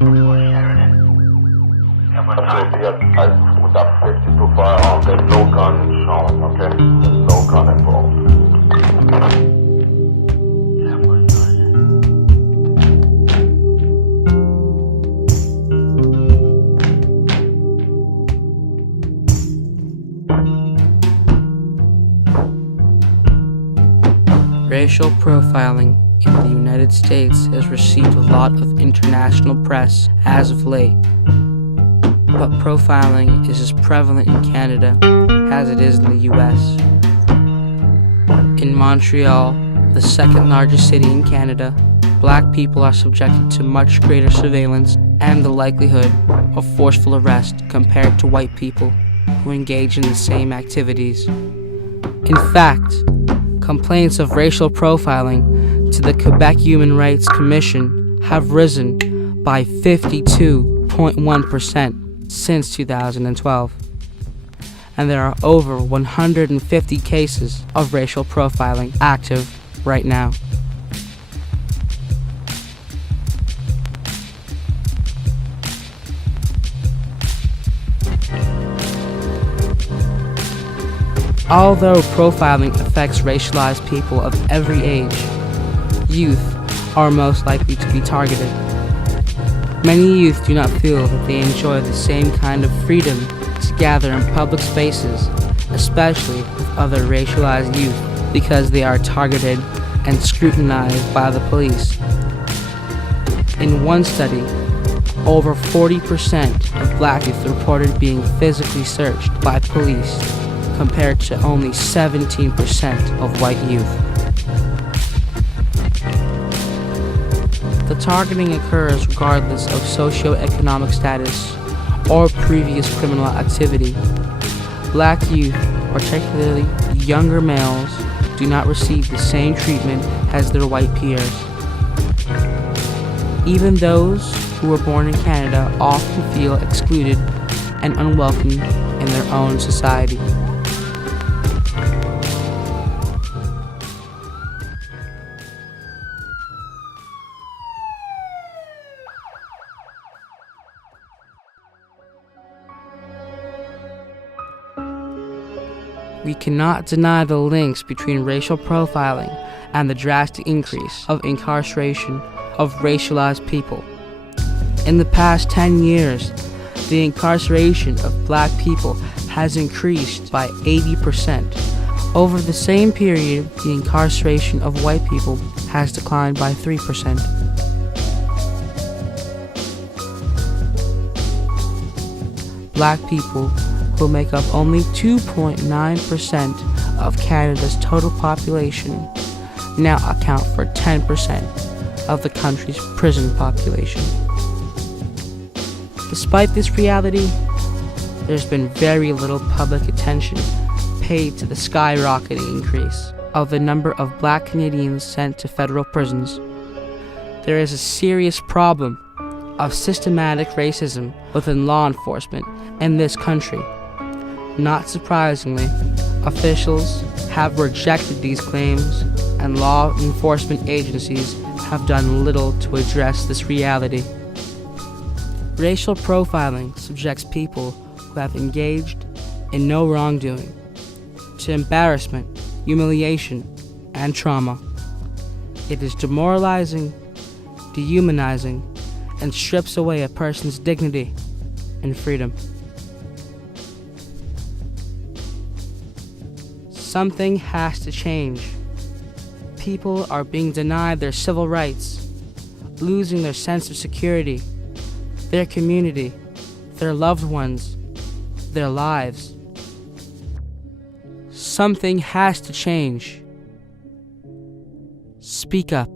With that 52 firearm, there's no gun shown, okay? There's no gun involved. Racial profiling in the United States has received a lot of international press as of late. But profiling is as prevalent in Canada as it is in the US. In Montreal, the second largest city in Canada, black people are subjected to much greater surveillance and the likelihood of forceful arrest compared to white people who engage in the same activities. In fact, complaints of racial profiling to the Quebec Human Rights Commission have risen by 52.1% since 2012. And there are over 150 cases of racial profiling active right now. Although profiling affects racialized people of every age, youth are most likely to be targeted. Many youth do not feel that they enjoy the same kind of freedom to gather in public spaces, especially with other racialized youth, because they are targeted and scrutinized by the police. In one study, over 40% of black youth reported being physically searched by police, compared to only 17% of white youth. The targeting occurs regardless of socioeconomic status or previous criminal activity. Black youth, particularly younger males, do not receive the same treatment as their white peers. Even those who were born in Canada often feel excluded and unwelcome in their own society. We cannot deny the links between racial profiling and the drastic increase of incarceration of racialized people. In the past 10 years, the incarceration of black people has increased by 80%. Over the same period, the incarceration of white people has declined by 3%. Black people, who make up only 2.9% of Canada's total population, now account for 10% of the country's prison population. Despite this reality, there's been very little public attention paid to the skyrocketing increase of the number of black Canadians sent to federal prisons. There is a serious problem of systematic racism within law enforcement in this country. Not surprisingly, officials have rejected these claims, and law enforcement agencies have done little to address this reality. Racial profiling subjects people who have engaged in no wrongdoing to embarrassment, humiliation, and trauma. It is demoralizing, dehumanizing, and strips away a person's dignity and freedom. Something has to change. People are being denied their civil rights, losing their sense of security, their community, their loved ones, their lives. Something has to change. Speak up.